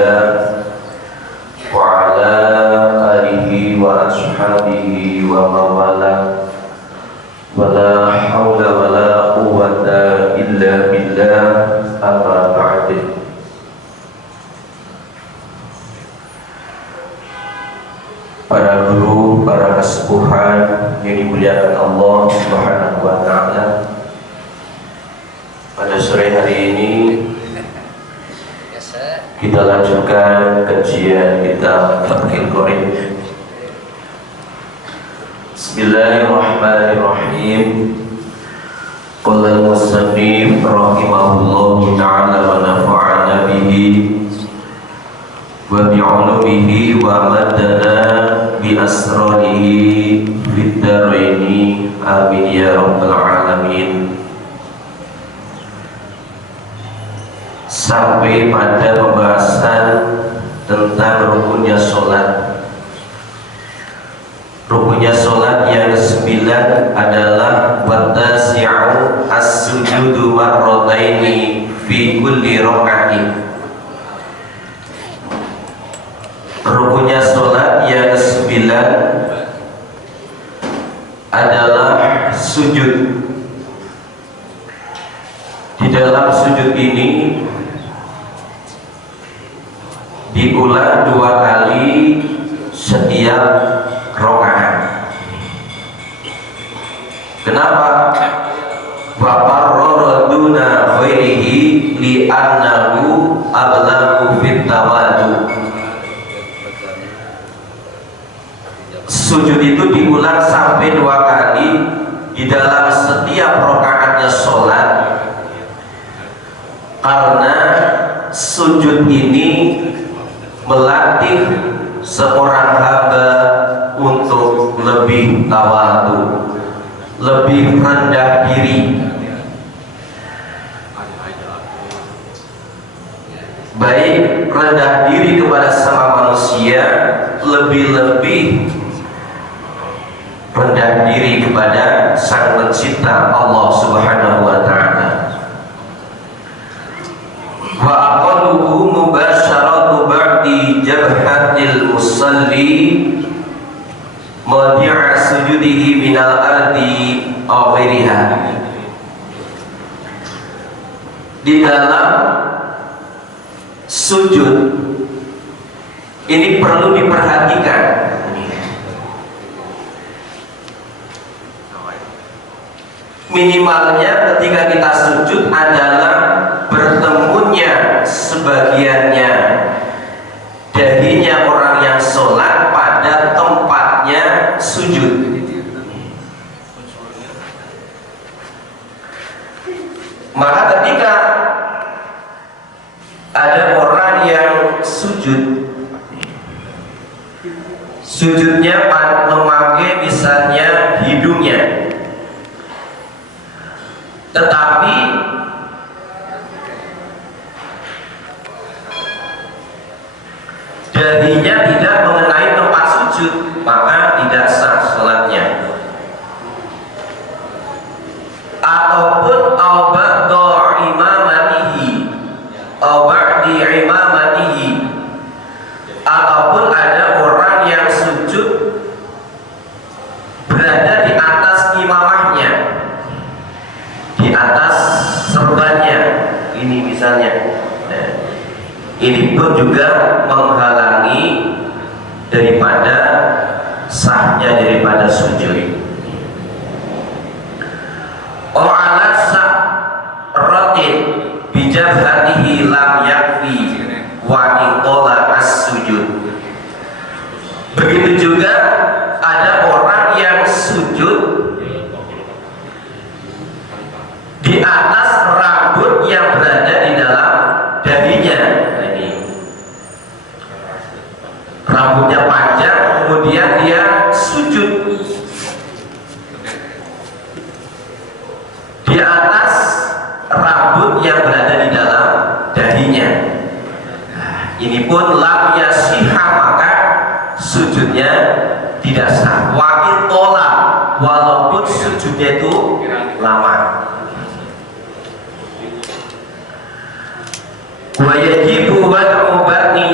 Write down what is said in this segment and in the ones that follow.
الله وعلى آله وأصحابه ومن والاه ولا حول ولا قوة إلا بالله أما بعد. Para guru, para kesepuhan yang dimuliakan Allah Subhanahu wa Ta'ala, pada sore hari ini kita lanjutkan kajian kitab Fathul Qorib. Bismillahirrahmanirrahim. Qala al-musannif rahimahullahu ta'ala wa nafa'ana bihi wa bi'ulumihi wa madana bi asrarihi fid dharaini amin ya rabbal alamin. Sampai pada pembahasan tentang rukunnya sholat. Rukunnya sholat yang ke-9 adalah watasi'u as-sujudu marrataini fi kulli raka'atin. Rukunnya sholat yang ke-9 adalah sujud. Di dalam sujud ini diulang 2 kali setiap rakaat. Kenapa? Wa qarraduna ghairihi li'annahu ablagu fit tawadu. Sujud itu diulang sampai 2 kali di dalam setiap rakaatnya sholat, karena sujud ini melatih seorang hamba untuk lebih tawadu, lebih rendah diri, baik rendah diri kepada sama manusia, lebih-lebih rendah diri kepada Sang Pencipta Allah Subhanahu wa Ta'ala. Wa aqalluhu mubasharatu ba'di jabhatil musalli mawdi'a sujudihi minal ardi aw ghairiha. Di dalam sujud ini perlu diperhatikan. Minimalnya ketika kita sujud adalah bertemunya sebagiannya dahinya orang yang sholat pada tempatnya sujud. Maka ketika ada orang yang sujudnya memakai misalnya hidungnya, tetapi dahinya tidak mengenai tempat sujud, maka tidak sah sholatnya. Ataupun ba'da imamatihi, ba'di imamatihi, ataupun ada orang yang sujud berada di atas imamahnya, di atas serbannya, ini misalnya. Ini pun juga menghalangi daripada sahnya daripada sujud. Ala sa'ratin bijabhatihi lam yakfi wa intola as-sujud. Begitu juga ada orang yang sujud di atas rambut yang berada di dalam dahinya. Rambutnya panjang, kemudian dia sujud di atas rambut yang berada di dalam dahinya. Ini pun lam yasihha, maka sujudnya tidak sah. Wakil tolak, walaupun sujudnya itu lama. Wa yajibu wad'u batni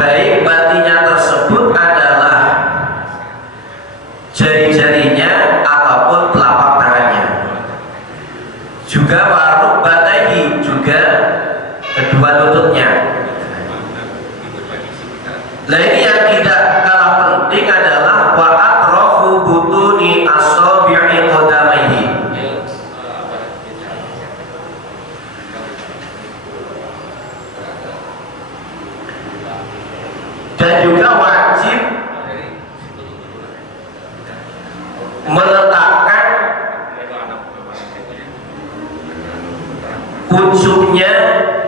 baik batinnya tersebut adalah jari-jarinya ataupun telapak tangannya. Juga waruk bataihi, juga kedua lututnya. Nah ini yang tidak kalah penting adalah wa atrafu butuni asabi'i qadamaihi. Dan juga wajib meletakkan ujungnya,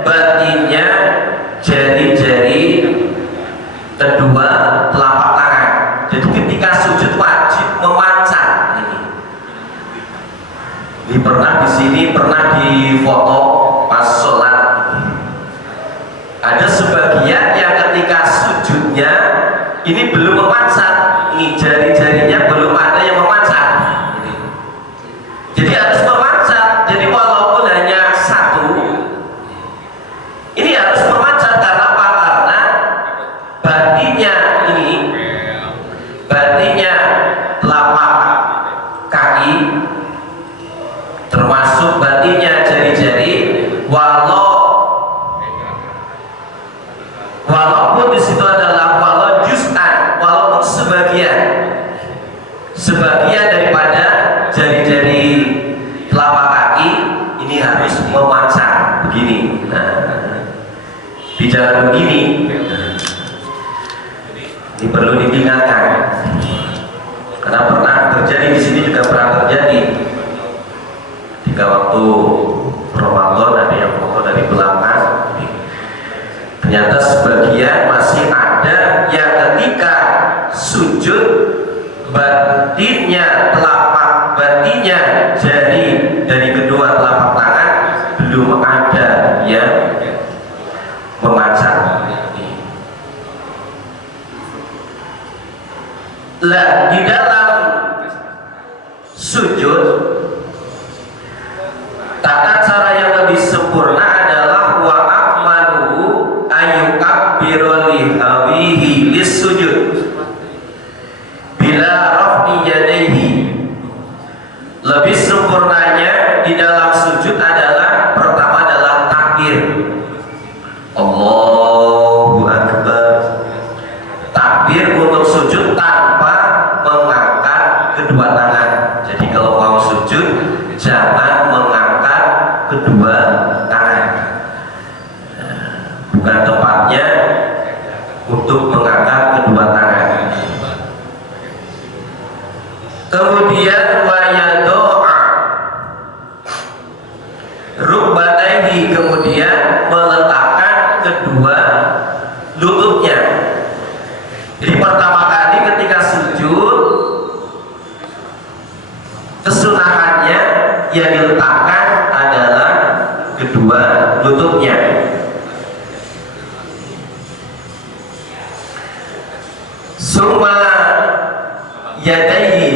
batinnya, jari-jari kedua telapak tangan. Jadi ketika sujud wajib memancar ini. Ini pernah di sini pernah difoto pas sholat. Ada sebagian yang ketika sujudnya ini belum memancar, ini jari-jarinya belum ada yang memancar. Jadi harus memancar. Jadi walaupun hanya satu, ini harus memancar. Karena apa? Karena batinnya ini, batinnya telapak kaki, termasuk batinnya jari-jari, walaupun di situ adalah walau juz'an, walaupun sebagian daripada jari-jari telapak kaki ini harus memancar begini. Nah, di jalan begini ini perlu ditinggalkan karena pernah terjadi di sini, juga pernah terjadi ketika waktu Ramadan ada yang foto dari belakang. Ternyata sebagian masih ada yang ketika sujud batinnya, telapak batinnya jari dari kedua telapak tangan belum ada yang memancar. Lah di dalam sujud tata cara yang lebih sempurna adalah wa akmalu ayyukabbiru lihawihi lis-sujud bila raf'i yadayhi. Lebih sempurnanya di dalam sujud adalah pertama adalah takbir, Allahu Akbar. Takbir untuk sujud tanpa mengangkat kedua tangan. Jadi kalau mau sujud jangan mengangkat kedua tangan. Bukan tempatnya untuk mengangkat kedua tangan. Kemudian wayadoa rukbataihi, kemudian meletakkan kedua lututnya. Jadi pertama kali ketika sujud kesunahannya yang diletakkan adalah kedua lututnya. Summa yadaihi,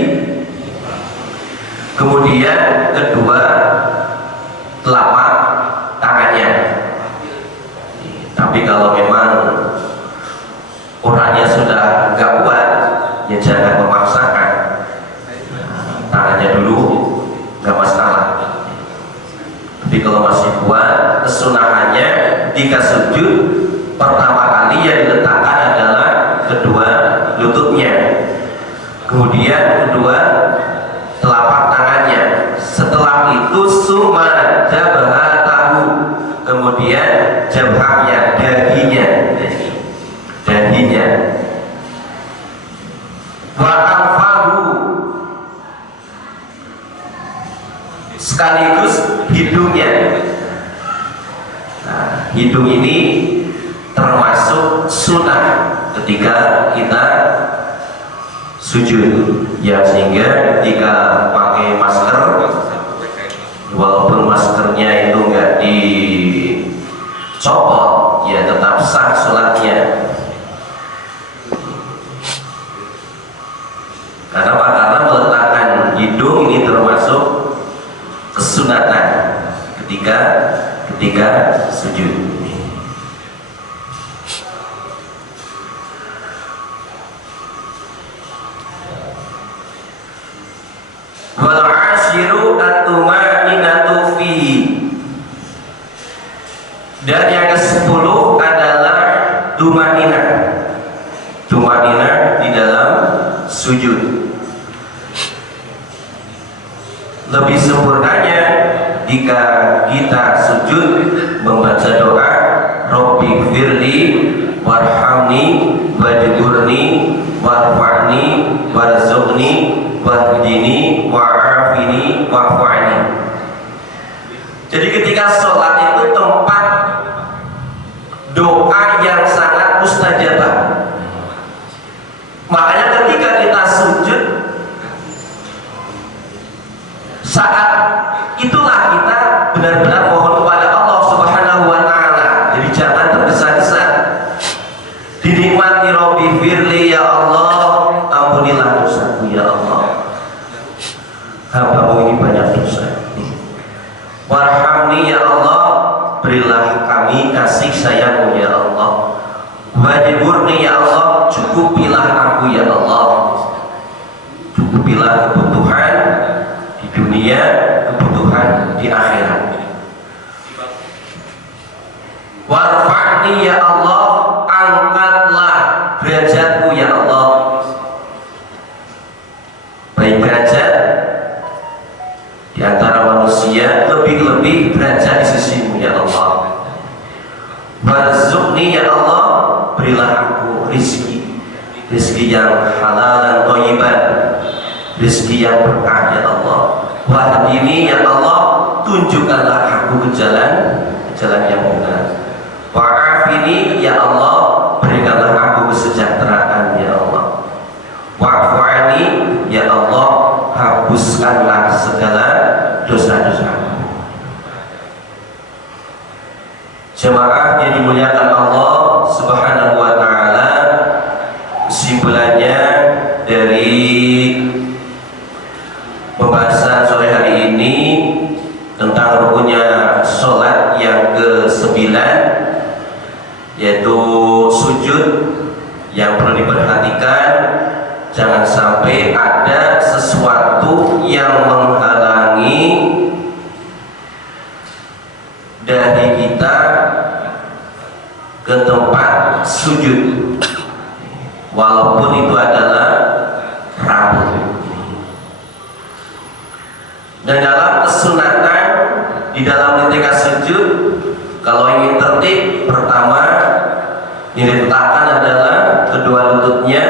kemudian kedua telapak tangannya. Tapi kalau memang orangnya sudah nggak kuat, ya jangan memaksakan. Tangannya dulu nggak masalah. Tapi kalau masih kuat, kesunahannya ketika sujud pertama kali yang diletakkan adalah kedua lututnya, kemudian kedua telapak tangannya. Setelah itu summa jabhatahu, kemudian jabhahnya, dahinya, wa anfahu, sekaligus hidungnya. Nah, hidung ini termasuk sunnah ketika kita sujud, ya, sehingga ketika pakai masker, walaupun maskernya itu nggak dicopot, ya tetap sah sholatnya. Karena apa? Karena meletakkan hidung ini termasuk kesunatan ketika sujud. Wal asyiru at-tumaninatu fihi. Dan yang ke-10 adalah tumaninah. Tumaninah di dalam sujud. Lebih sempurnanya jika kita sujud membaca doa Rabbi firli warhamni wajburni warfa'ni warzuqni wahdini wa'afini wa'fu'ani. Jadi ketika sholat itu tempat doa yang sangat mustajabah. Makanya ketika kita sujud, saat itulah kita benar-benar mohon kepada Allah Subhanahu wa Ta'ala. Jadi jangan tergesa-gesa. Dinikmati Rabbi firli ya Allah, ampunilah dosaku ya Allah. Hambamu ini banyak dosa. Warhamni ya Allah, berilah kami kasih sayangmu ya Allah. Wajburni ya Allah, cukupilah aku ya Allah. Cukupilah kebutuhan di dunia, kebutuhan di akhirat. Warfa'ni ya Allah, angkatlah derajatku ya Allah. Baik derajat di antara manusia, lebih-lebih derajat di sisimu ya Allah. Warzuqni ya Allah, berilah aku rizki, rizki yang halal dan thayyiban, rizki yang berkah ya Allah. Wahdini ya Allah, tunjukkanlah aku ke jalan yang benar. Wa'afini ya Allah, berikanlah aku kesejahteraan ya Allah. Wa'fu'ani ya Allah, hapuskanlah segala dosa-dosaku. Jemaah yang dimuliakan Allah Subhanahu wa Ta'ala, kesimpulannya dari pembahasan sore hari ini tentang rukunnya sholat yang ke-9, yaitu sujud, yang perlu diperhatikan jangan sampai ada sesuatu yang menghalangi dari kita ke tempat sujud, walaupun itu adalah rambut. Dan dalam kesunatan di dalam ketika sujud, kalau ingin tertib, pertama yang diletakkan adalah kedua lututnya,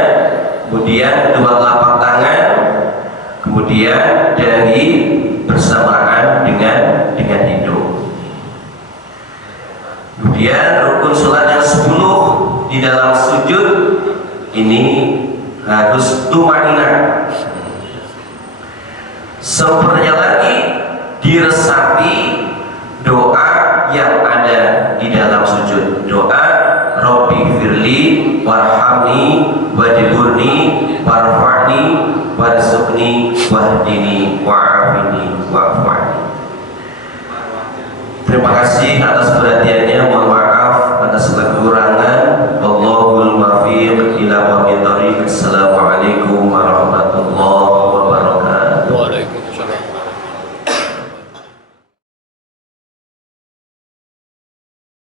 kemudian kedua telapak tangan, kemudian dari bersamaan dengan hidung. Kemudian rukun sholat yang 10 di dalam sujud ini harus tumaninah. Sempurna lagi diresapi doa yang ada di dalam sujud. Doa Rabbi firli warhamni wajburni warfa'ni warzuqni wahdini wa'afini wa'fu'ani. Terima kasih atas perhatiannya. Mohon maaf atas segala kekurangan. Wallahul muwaffiq ila aqwamit thoriq. Assalamualaikum